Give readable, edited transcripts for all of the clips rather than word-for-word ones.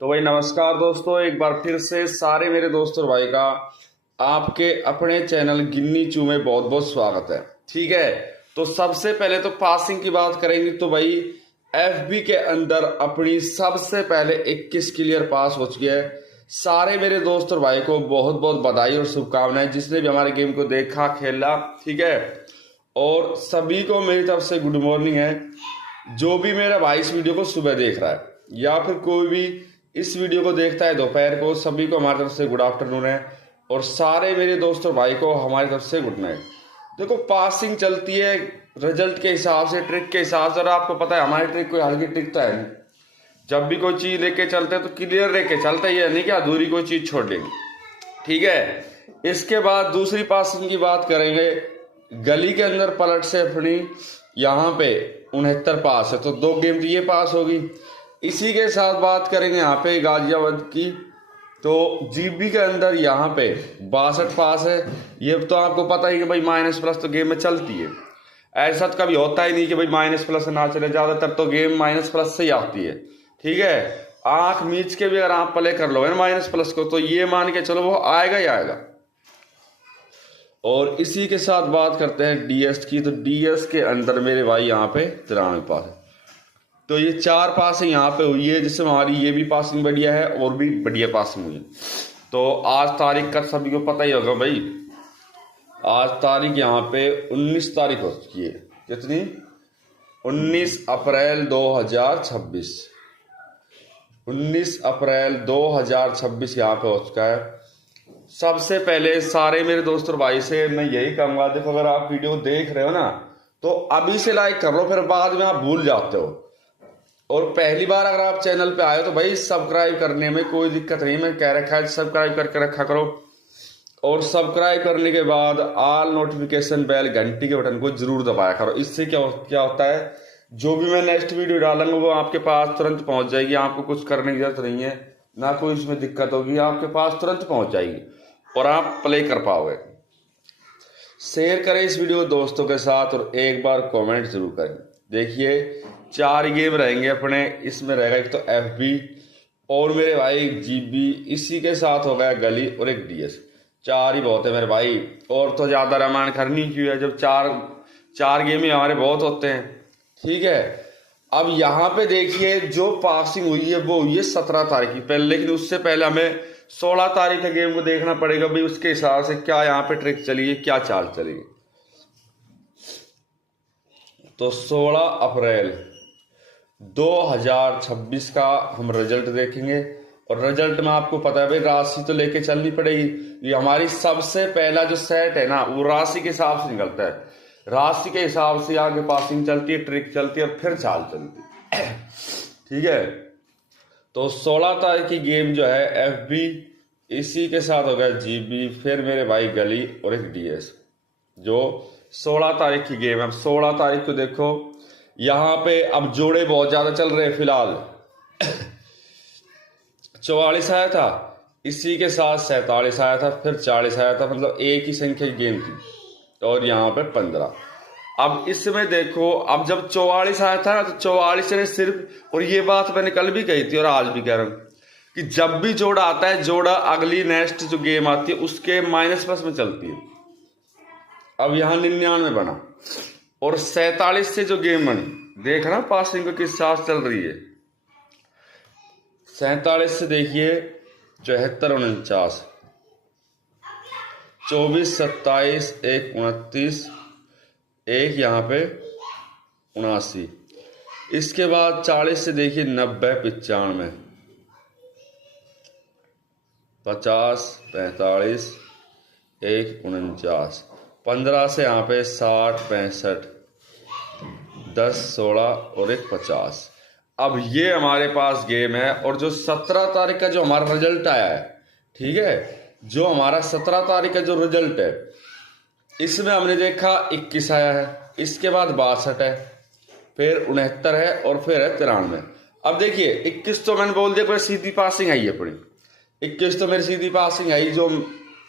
तो भाई नमस्कार दोस्तों, एक बार फिर से सारे मेरे दोस्त और भाई का आपके अपने चैनल गिन्नी चू में बहुत बहुत स्वागत है। ठीक है, तो सबसे पहले तो पासिंग की बात करेंगे तो भाई एफबी के अंदर अपनी सबसे पहले 21 क्लियर पास हो चुकी है। सारे मेरे दोस्त और भाई को बहुत बहुत बधाई और शुभकामनाएं जिसने भी हमारे गेम को देखा खेला। ठीक है, और सभी को मेरी तरफ से गुड मॉर्निंग है। जो भी मेरा भाई इस वीडियो को सुबह देख रहा है या फिर कोई भी इस वीडियो को देखता है दोपहर को, सभी को हमारी तरफ से गुड आफ्टरनून है। और सारे मेरे दोस्त और भाई को हमारी तरफ से गुड नाइट। देखो, पासिंग चलती है रिजल्ट के हिसाब से, ट्रिक के हिसाब से। और आपको पता है हमारी ट्रिक कोई हल्की ट्रिक तो है नहीं। जब भी कोई चीज लेके चलते हैं तो क्लियर लेके चलते ही है, नहीं कि अधूरी कोई चीज छोड़ देंगे। ठीक है, इसके बाद दूसरी पासिंग की बात करेंगे। गली के अंदर पलट से अपनी यहाँ पे 69 पास है, तो 2 गेम तो ये पास होगी। इसी के साथ बात करेंगे यहाँ पे गाजियाबाद की, तो जीबी के अंदर यहाँ पे 62 पास है। ये तो आपको पता ही कि भाई माइनस प्लस तो गेम में चलती है। ऐसा तो कभी होता ही नहीं कि भाई माइनस प्लस ना चले, ज्यादातर तो गेम माइनस प्लस से ही आती है। ठीक है, आंख मीच के भी अगर आप प्ले कर लोगे ना माइनस प्लस को, तो ये मान के चलो वो आएगा ही आएगा। और इसी के साथ बात करते हैं डीएस की, तो डीएस के अंदर मेरे भाई यहाँ पे 93 पास है। तो ये 4 पासिंग यहाँ पे हुई है, जिससे हमारी ये भी पासिंग बढ़िया है और भी बढ़िया पासिंग हुई है। तो आज तारीख का सभी को पता ही होगा भाई, आज तारीख यहाँ पे 19 तारीख हो चुकी है। कितनी? 19 अप्रैल 2026। 19 अप्रैल 2026 यहाँ पे हो चुका है। सबसे पहले सारे मेरे दोस्त और भाई से मैं यही कहूंगा, देखो अगर आप वीडियो देख रहे हो ना तो अभी से लाइक कर लो, फिर बाद में आप भूल जाते हो। और पहली बार अगर आप चैनल पे आए हो तो भाई सब्सक्राइब करने में कोई दिक्कत नहीं, मैं कह रखा है सब्सक्राइब करके रखा करो। और सब्सक्राइब करने के बाद ऑल नोटिफिकेशन बेल घंटी के बटन को जरूर दबाया करो। इससे क्या होता है, जो भी मैं नेक्स्ट वीडियो डालूंगा वो आपके पास तुरंत पहुंच जाएगी। आपको कुछ करने की जरूरत नहीं है, ना कोई इसमें दिक्कत होगी, आपके पास तुरंत पहुंच जाएगी और आप प्ले कर पाओगे। शेयर करें इस वीडियो दोस्तों के साथ और एक बार कमेंट जरूर करें। देखिए 4 गेम रहेंगे अपने, इसमें रहेगा एक तो एफबी और मेरे भाई जीबी, इसी के साथ हो गया गली और एक डीएस। 4 ही बहुत है मेरे भाई, और तो ज्यादा रामायण करनी क्यों है, जब चार गेम ही हमारे बहुत होते हैं। ठीक है, अब यहाँ पे देखिए जो पासिंग हुई है वो हुई है 17 तारीख की पहले, लेकिन उससे पहले हमें 16 तारीख के गेम को देखना पड़ेगा भाई, उसके हिसाब से क्या यहाँ पे ट्रिक चली है, क्या चाल चली है। तो 16 अप्रैल 2026 का हम रिजल्ट देखेंगे। और रिजल्ट में आपको पता है भाई राशि तो लेके चलनी पड़ेगी। ये हमारी सबसे पहला जो सेट है ना वो राशि के हिसाब से निकलता है। राशि के हिसाब से आगे पासिंग चलती है, ट्रिक चलती है और फिर चाल चलती है। ठीक है, तो 16 तारीख की गेम जो है एफबी, इसी के साथ हो गया जीबी, फिर मेरे भाई गली और एक डीएस, जो 16 तारीख की गेम है। अब 16 तारीख को देखो यहाँ पे अब जोड़े बहुत ज्यादा चल रहे हैं फिलहाल। 44 आया था, इसी के साथ 47 आया था, फिर 40 आया था, मतलब एक ही संख्या की गेम थी। और यहाँ पे 15। अब इसमें देखो, अब जब 44 आया था ना तो 44 ने सिर्फ, और ये बात मैंने कल भी कही थी और आज भी कह रहा हूँ कि जब भी जोड़ा आता है, जोड़ा अगली नेक्स्ट जो गेम आती है उसके माइनस प्लस में चलती है। अब यहाँ 99 बना और 47 से जो गेम बनी, देखना पासिंग को किस साथ चल रही है। 47 से देखिए 74 49, 24 27, 1 29, एक यहाँ पे 79। इसके बाद 40 से देखिए 90 95, 50 45, 1 49, 15 से यहाँ पे 60 65, 10 16 और 1 50। अब ये हमारे पास गेम है। और जो 17 तारीख का जो हमारा रिजल्ट आया है, ठीक है, जो हमारा 17 तारीख का जो रिजल्ट है, इसमें हमने देखा 21 आया है, इसके बाद 62 है, फिर 69 है और फिर है 93। अब देखिए 21 तो मैंने बोल दिया कोई सीधी पासिंग आई है अपनी, 21 तो मेरी सीधी पासिंग आई, जो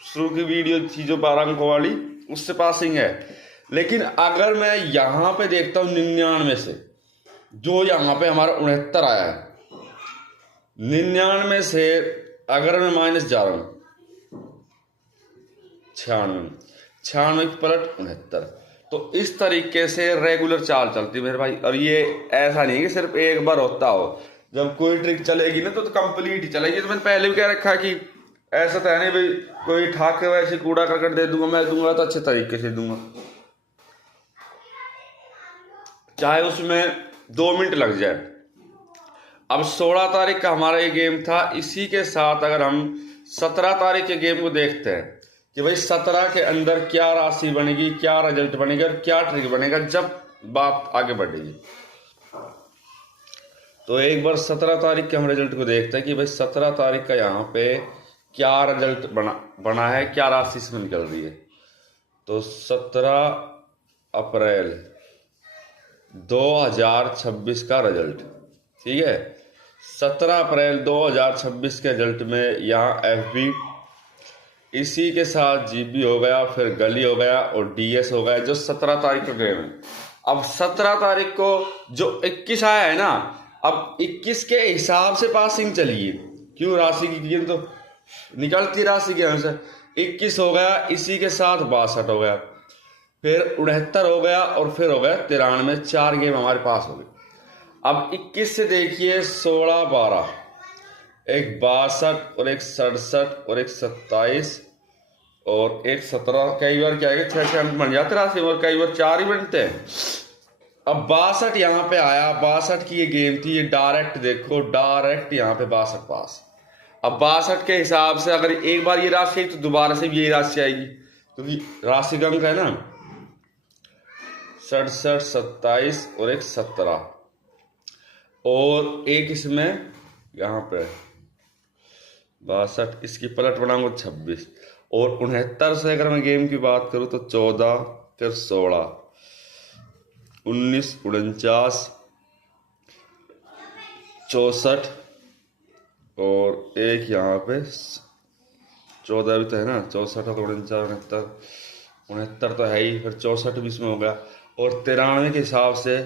शुरू की वीडियो थी जो 12 अंकों वाली, उससे पासिंग है। लेकिन अगर मैं यहाँ पे देखता हूँ 99 से, जो यहाँ पे हमारा 69 आया है, 99 से अगर मैं माइनस जा रहा हूँ 96 की पलट 69। तो इस तरीके से रेगुलर चाल चलती है मेरे भाई। और ये ऐसा नहीं है कि सिर्फ एक बार होता हो, जब कोई ट्रिक चलेगी ना तो कंप्लीट ही चलेगी। तो मैंने पहले भी कह रखा है कि ऐसा तो है नहीं भाई कोई ठाक के वैसे कूड़ा करकट दे दूंगा, मैं दूंगा तो अच्छे तरीके से दूंगा, चाहे उसमें 2 मिनट लग जाए। अब 16 तारीख का हमारा ये गेम था। इसी के साथ अगर हम 17 तारीख के गेम को देखते हैं कि भाई 17 के अंदर क्या राशि बनेगी, क्या रिजल्ट बनेगा और क्या ट्रिक बनेगा जब बात आगे बढ़ेगी। तो एक बार 17 तारीख के हम रिजल्ट को देखते हैं कि भाई 17 तारीख का यहाँ पे क्या रिजल्ट बना है, क्या राशि इसमें निकल रही है। तो 17 अप्रैल 2026 का रिजल्ट, ठीक है। 17 अप्रैल 2026 के रिजल्ट में यहाँ FB, इसी के साथ GB हो गया, फिर गली हो गया और DS हो गया, जो 17 तारीख को गेम है। अब 17 तारीख को जो 21 आया है ना, अब 21 के हिसाब से पासिंग चलिए, क्यों राशि की गेम तो निकलती राशि के अनुसार। 21 हो गया, इसी के साथ 62 हो गया, फिर 69 हो गया और फिर हो गया 93। 4 गेम हमारे पास हो गए। अब 21 से देखिए 16 12, एक 62 और एक 67 और एक 27 और एक 17। कई बार क्या है कि 6 अंक बन जाते राशि और कई बार 4 ही बनते हैं। अब 62 यहाँ पे आया, 62 की ये गेम थी, ये डायरेक्ट देखो, डायरेक्ट यहाँ पे 62 पास। अब 62 के हिसाब से अगर एक बार ये राशि आई तो दोबारा से भी यही राशि आएगी, क्योंकि राशि का अंक है ना 67 27 और एक 17 और एक इसमें यहाँ पे 62, इसकी पलट बनाऊंगा 26 और 69 से अगर मैं गेम की बात करूँ तो 14 फिर 16 19 49 64 और एक यहाँ पे 14 भी तो है ना, 64 और 49 69 तो है ही, फिर 64 भी इसमें हो गया और 93 के हिसाब से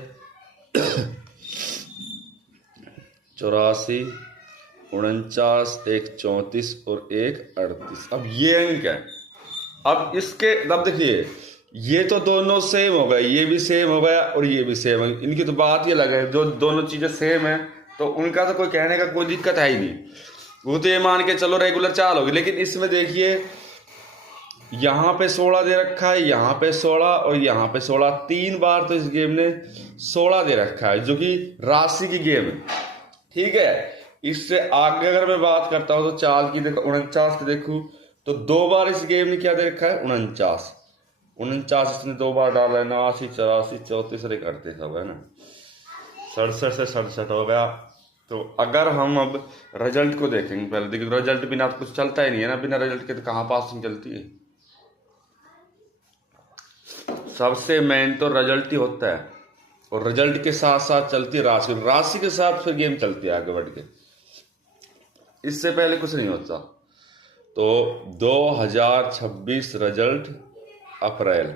84 49 एक 34 और एक 38। अब ये अंक है। अब इसके अब देखिए ये तो दोनों सेम हो गए, ये भी सेम हो गया और ये भी सेम है, इनकी तो बात ही अलग है। जो दोनों चीजें सेम है तो उनका तो कोई कहने का कोई दिक्कत है ही नहीं, वो तो ये मान के चलो रेगुलर चाल होगी। लेकिन इसमें देखिए यहाँ पे 16 दे रखा है, यहाँ पे 16 और यहाँ पे 16, 3 बार तो इस गेम ने 16 दे रखा है, जो कि राशि की गेम है, ठीक है। इससे आगे अगर मैं बात करता हूँ तो चाल की देखो 49 की देखूँ तो 2 बार इस गेम ने क्या दे रखा है 49 इसने 2 बार डाला है, 89 84 34 करते सब है ना, 67 से 67 हो गया। तो अगर हम अब रिजल्ट को देखेंगे, पहले देखिए रिजल्ट बिना तो कुछ चलता ही नहीं है ना, बिना रिजल्ट के तो कहाँ पासिंग चलती है। सबसे मेन तो रिजल्ट ही होता है और रिजल्ट के साथ साथ चलती है राशि, राशि के साथ फिर गेम चलती है आगे बढ़ के, इससे पहले कुछ नहीं होता। तो 2026 रिजल्ट अप्रैल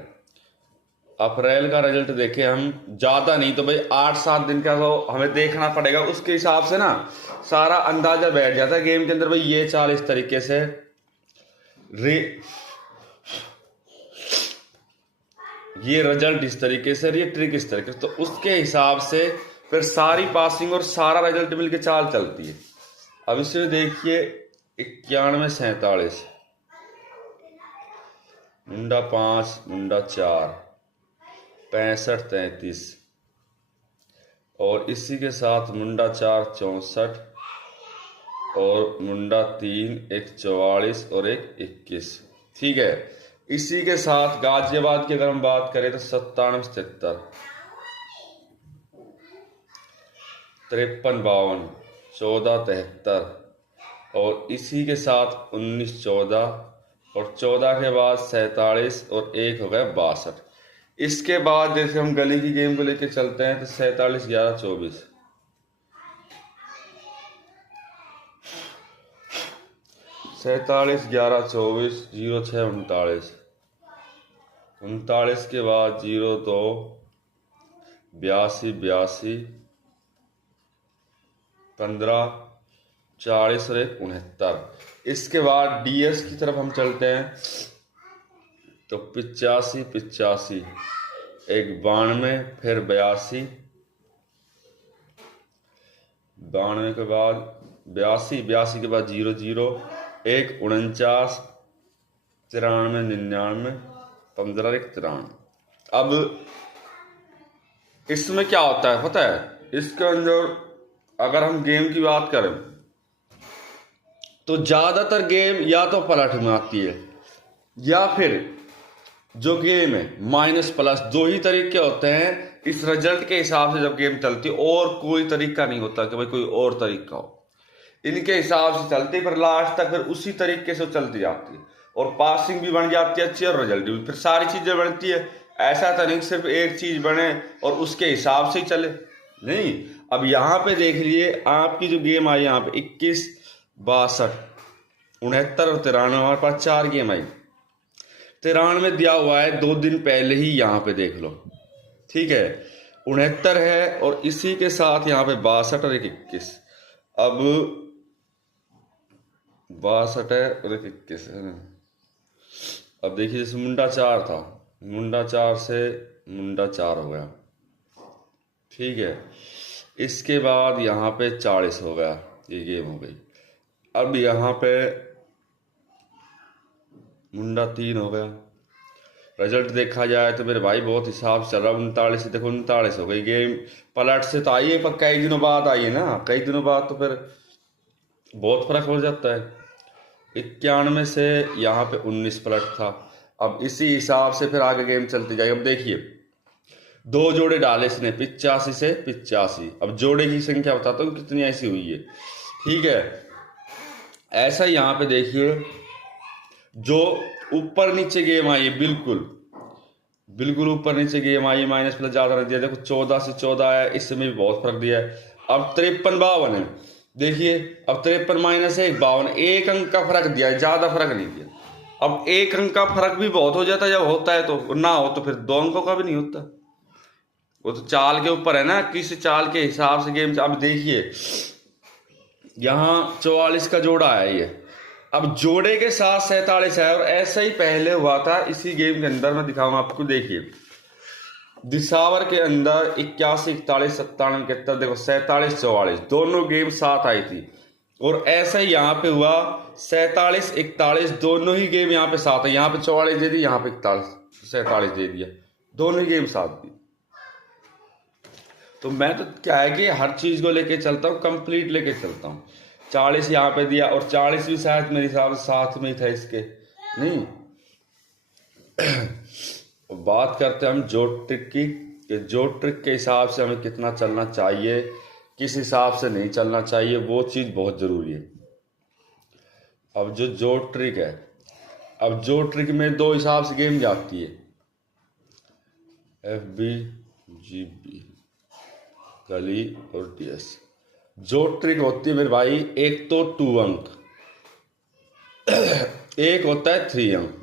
का रिजल्ट देखे हम, ज्यादा नहीं तो भाई 8-7 दिन का तो हमें देखना पड़ेगा, उसके हिसाब से ना सारा अंदाजा बैठ जाता है गेम के अंदर। भाई ये चाल इस तरीके से ये रिजल्ट इस तरीके से, ये ट्रिक इस तरीके से, तो उसके हिसाब से फिर सारी पासिंग और सारा रिजल्ट मिलके चाल चलती है। अब इसमें देखिए 91 47 मुंडा 5 मुंडा 4 65 33 और इसी के साथ मुंडा 4 64 और मुंडा 3 एक 44 और एक 21, ठीक है। इसी के साथ गाजियाबाद की अगर हम बात करें तो 97 77 53 52 14 73 और इसी के साथ 19 14 और 14 के बाद 47 और एक हो गया 62। इसके बाद जैसे हम गली की गेम को लेके चलते हैं तो 47 11 24 47 11 24 06 39 के बाद 02 82 82 15 40 और एक 69। इसके बाद DS की तरफ हम चलते हैं, तो 85 85, एक 92, फिर 82, 92 के बाद 82, 82 के बाद 00, एक 49, 93, 99, 15, एक 93। अब इसमें क्या होता है पता है, इसके अंदर अगर हम गेम की बात करें तो ज्यादातर गेम या तो पलट में आती है, या फिर जो गेम है माइनस प्लस, दो ही तरीके होते हैं इस रिजल्ट के हिसाब से जब गेम चलती है, और कोई तरीका नहीं होता कि भाई कोई और तरीका हो, इनके हिसाब से चलती है, फिर लास्ट तक फिर उसी तरीके से चलती जाती है, और पासिंग भी बन जाती है अच्छी, और रिजल्ट भी, फिर सारी चीजें बनती है। ऐसा तो नहीं सिर्फ एक चीज बने और उसके हिसाब से ही चले, नहीं। अब यहाँ पे देख लिए आपकी जो गेम आई यहाँ पे 21, 62, 69 और 93, हमारे पास 4 गेम आई। 93 दिया हुआ है 2 दिन पहले ही, यहाँ पे देख लो, ठीक है। 69 है और इसी के साथ यहाँ पे 62 और एक 21। अब 62 है और एक 21 है। अब देखिए जैसे मुंडा 4 था, मुंडा 4 से मुंडा 4 हो गया, ठीक है। इसके बाद यहाँ पे 40 हो गया, ये गेम हो गई। अब यहाँ पे मुंडा 3 हो गया। रिजल्ट देखा जाए तो मेरे भाई बहुत हिसाब से चल रहा है, 39 से देखो 39 हो गई गेम। पलट से तो आई है पर कई दिनों बाद आई है ना, कई दिनों बाद तो फिर बहुत फर्क हो जाता है। 91 से यहाँ पे 19 पलट था। अब इसी हिसाब से फिर आगे गेम चलती जाएगी। अब देखिए 2 जोड़े डाले इसने 85 से 85। अब जोड़े की संख्या बताता हूँ कितनी ऐसी हुई है, ठीक है। ऐसा यहाँ पे देखिए जो ऊपर नीचे गेम आई है, बिल्कुल बिल्कुल ऊपर नीचे गेम आई है, माइनस प्लस ज्यादा नहीं दिया। देखो 14 से 14 है, इसमें भी बहुत फर्क दिया है। अब 53 52 है, देखिए अब 53 माइनस 1 52, 1 अंक का फर्क दिया है, ज्यादा फर्क नहीं दिया। अब 1 अंक का फर्क भी बहुत हो जाता है जब होता है, तो ना हो तो फिर 2 अंकों का भी नहीं होता। वो तो चाल के ऊपर है ना, किस चाल के हिसाब से गेम। अब देखिए यहाँ 44 का जोड़ा है ये, अब जोड़े के साथ 47 है, और ऐसा ही पहले हुआ था इसी गेम के अंदर। मैं दिखाऊंगा आपको, देखिए दिसावर के अंदर 81 41 97 71, देखो 47 44 दोनों गेम साथ आई थी। और ऐसा ही यहाँ पे हुआ 47 41 दोनों ही गेम यहाँ पे साथ है। यहाँ पे 44 दे दी, यहाँ पे 41 47 दे दिया, दोनों ही गेम साथ थी। तो मैं तो क्या है कि हर चीज को लेके चलता हूँ, कंप्लीट लेके चलता हूँ। 40 यहाँ पे दिया, और 40 भी शायद मेरे हिसाब से साथ में ही था इसके, नहीं। बात करते हैं हम जोड़ ट्रिक की, कि जोड़ ट्रिक के हिसाब से हमें कितना चलना चाहिए, किस हिसाब से नहीं चलना चाहिए, वो चीज बहुत जरूरी है। अब जो जोड़ ट्रिक है, अब जोड़ ट्रिक में 2 हिसाब से गेम जाती है, FB GB गली और DS। जो ट्रिक होती है मेरे भाई, एक तो 2 अंक, एक होता है 3 अंक।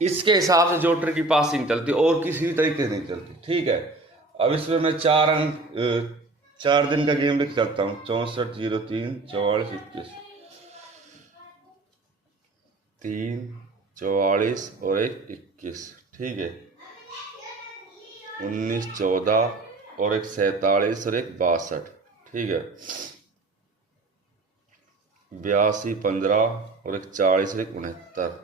इसके हिसाब से जो ट्रिक की पासिंग चलती है, और किसी तरीके से नहीं चलती, ठीक है। अब इसमें मैं 4 अंक 4 दिन का गेम लिख करता हूँ, 64 03 44 21, 3 44 और एक 21, ठीक है। 19 14 और एक 47 और एक 62, ठीक है। 82 15 और एक 40 और एक 69,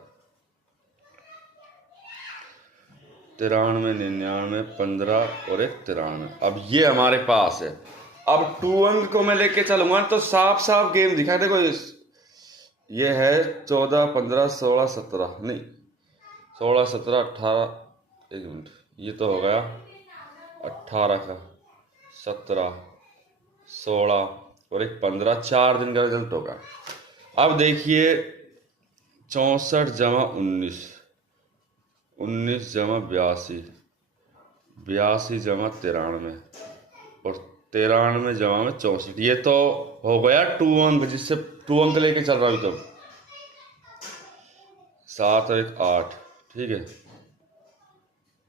93 99 15 और एक 93। अब ये हमारे पास है। अब 2 अंक को मैं लेके चलूंगा तो साफ साफ गेम दिखा, देखो ये है 14 15 16 17, नहीं 16 17 18, एक मिनट, ये तो हो गया 18 का, 17 16 और एक 15, 4 दिन का रिजल्ट होगा। अब देखिए 64 जमा 19, 19 जमा 82, 82 जमा 93 और 93 जमा में 64, ये तो हो गया 2 अंक, जिससे 2 अंक लेके चल रहा हूं। तो 7 और एक 8, ठीक है।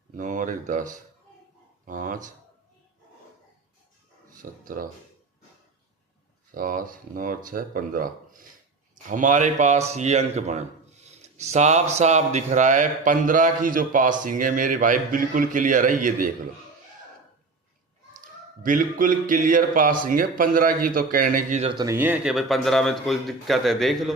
9 और एक 10, 5 17 7 9 6 15। हमारे पास ये अंक बने, साफ साफ दिख रहा है 15 की जो पासिंग है मेरे भाई बिल्कुल क्लियर है। ये देख लो, बिल्कुल क्लियर पासिंग है 15 की, तो कहने की जरूरत नहीं है कि भाई 15 में तो कोई दिक्कत है, देख लो।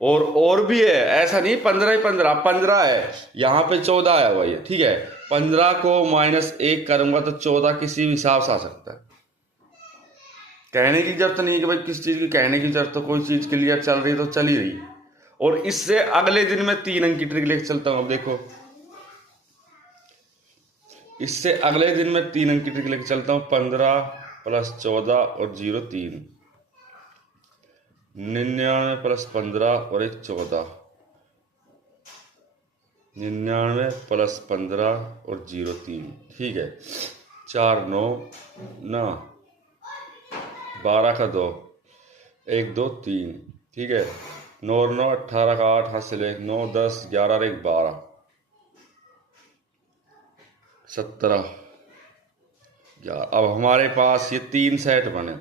और भी है, ऐसा नहीं 15 ही 15, 15 है, यहाँ पे 14 है भाई, ठीक है। 15 को -1 करूंगा तो 14 किसी भी हिसाब से आ सकता है। कहने की जरूरत नहीं है कि भाई किस चीज की कहने की जरूरत, तो कोई चीज क्लियर चल रही है तो चल ही रही। और इससे अगले दिन मैं 3 अंक की ट्रिक लेके चलता हूं। अब देखो, इससे अगले दिन मैं 3 अंक की ट्रिक लेके चलता हूं। 15 + 14 और 0 3, 99 + 15 और 1 14, 99 + 15 और 0 3, ठीक है। 4 9 9, 12 का 2, 1 2 3, ठीक है। 9 9 18 का 8 हासिल 1, 9 10 11 और 1 12, 17 11। अब हमारे पास ये 3 सेट बने।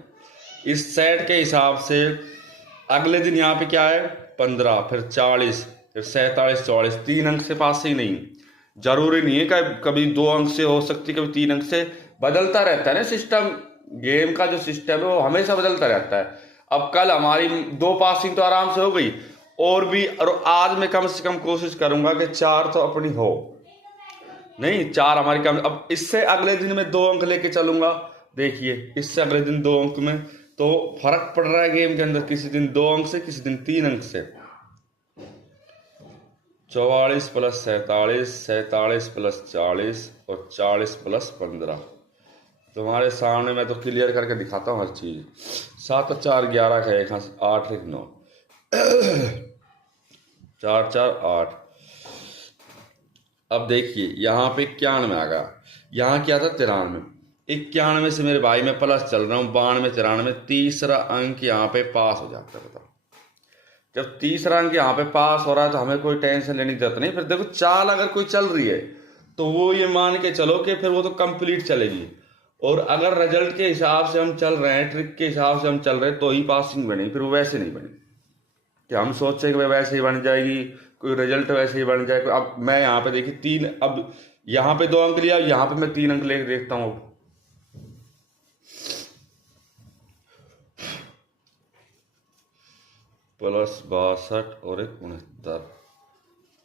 इस सेट के हिसाब से अगले दिन यहाँ पे क्या है 15, फिर 40, फिर 47 44, 3 अंक से पास ही नहीं। जरूरी नहीं है कि कभी 2 अंक से हो सकती, कभी 3 अंक से, बदलता रहता है ना सिस्टम। गेम का जो सिस्टम है वो हमेशा बदलता रहता है। अब कल हमारी 2 पासिंग तो आराम से हो गई, और भी, और आज मैं कम से कम कोशिश करूंगा कि 4 तो अपनी हो, नहीं 4 हमारी कम। अब इससे अगले दिन मैं 2 अंक लेके चलूंगा। देखिए, इससे अगले दिन 2 अंक में तो फर्क पड़ रहा है गेम के अंदर, किसी दिन 2 अंक से, किसी दिन 3 अंक से। 44 + 47, 47 + 40 और 40 + 15। तुम्हारे सामने मैं तो क्लियर करके दिखाता हूँ हर चीज। 7 और 4 11 का, 1 8 1 9, 4 4 8। अब देखिए यहाँ पे 91 आ गया, यहाँ क्या था 93, 91 से मेरे भाई मैं प्लस चल रहा हूँ, 92 93, तीसरा अंक यहाँ पे पास हो जाता है। बताओ, जब तीसरा अंक यहाँ पे पास हो रहा है तो हमें कोई टेंशन लेने की जरूरत नहीं। फिर देखो, चाल अगर कोई चल रही है तो वो ये मान के चलो कि फिर वो तो कंप्लीट चलेगी। और अगर रिजल्ट के हिसाब से हम चल रहे हैं, ट्रिक के हिसाब से हम चल रहे हैं, तो ही पासिंग बनी, फिर वो वैसे नहीं बनी कि हम सोचे कि भाई वैसे ही बन जाएगी, कोई रिजल्ट वैसे ही बन जाएगा। अब मैं यहाँ पे देखिए 3, अब यहाँ पे 2 अंक लिया, यहाँ पे मैं 3 अंक लेके देखता हूँ। +62 और 1 69,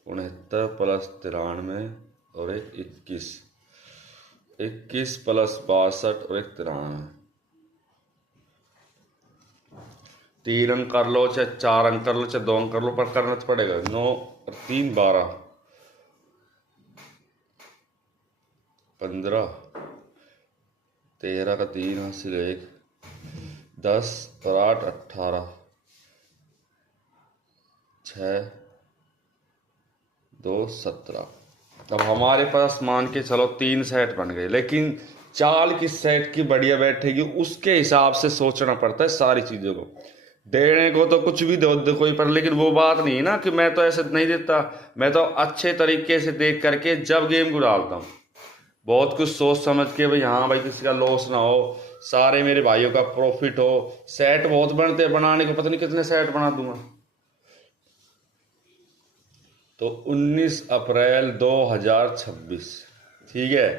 69 + 93 और 1 21, 21 + 62 और 1 93। 3 अंक कर लो चाहे 4 अंक कर लो चाहे 2 अंक कर लो, पर करना तो पड़ेगा। 9 और 3 12, 15, 13 का 3 हासिल 1, 10 और 8 18, 6 2 17। अब हमारे पास मान के चलो 3 सेट बन गए, लेकिन चाल किस सेट की बढ़िया बैठेगी उसके हिसाब से सोचना पड़ता है सारी चीजों को। देने को तो कुछ भी दो कोई, पर लेकिन वो बात नहीं है ना कि मैं तो ऐसे नहीं देता। मैं तो अच्छे तरीके से देख करके जब गेम को डालता हूँ, बहुत कुछ सोच समझ के, भाई हाँ भाई किसी का लॉस ना हो, सारे मेरे भाइयों का प्रॉफिट हो। सेट बहुत बनते हैं, बनाने को पता नहीं कितने सेट बना दूंगा। तो 19 अप्रैल 2026, ठीक है।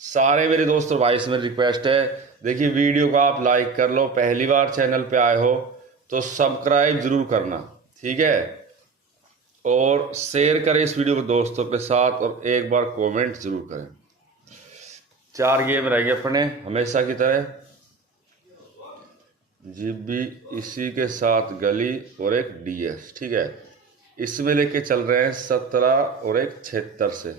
सारे मेरे दोस्तों भाई से मेरी रिक्वेस्ट है, देखिए वीडियो को आप लाइक कर लो, पहली बार चैनल पे आए हो तो सब्सक्राइब जरूर करना, ठीक है। और शेयर करें इस वीडियो को दोस्तों के साथ, और एक बार कमेंट जरूर करें। 4 गेम रहेंगे अपने हमेशा की तरह, जीबी इसी के साथ गली और 1 DS, ठीक है। इसमें लेके चल रहे हैं 17 और 1 76 से,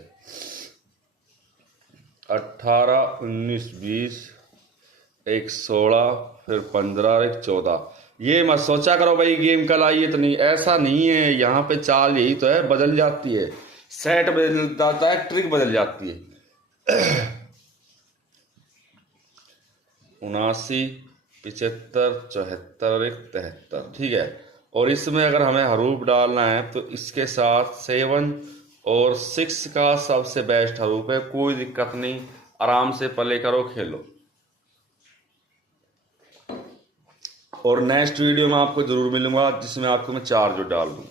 18 19 20, 1 16, फिर 15 और 1 14। ये मत सोचा करो भाई गेम कल आई है तो नहीं, ऐसा नहीं है। यहाँ पे चाल यही तो है, बदल जाती है, सेट बदल जाता है, ट्रिक बदल जाती है। 79 75 74 और 1 73, ठीक है। और इसमें अगर हमें हरूफ डालना है तो इसके साथ 7 और 6 का सबसे बेस्ट हरूफ है, कोई दिक्कत नहीं, आराम से प्ले करो, खेलो। और नेक्स्ट वीडियो में आपको ज़रूर मिलूंगा जिसमें आपको मैं चार्ज डाल दूँ।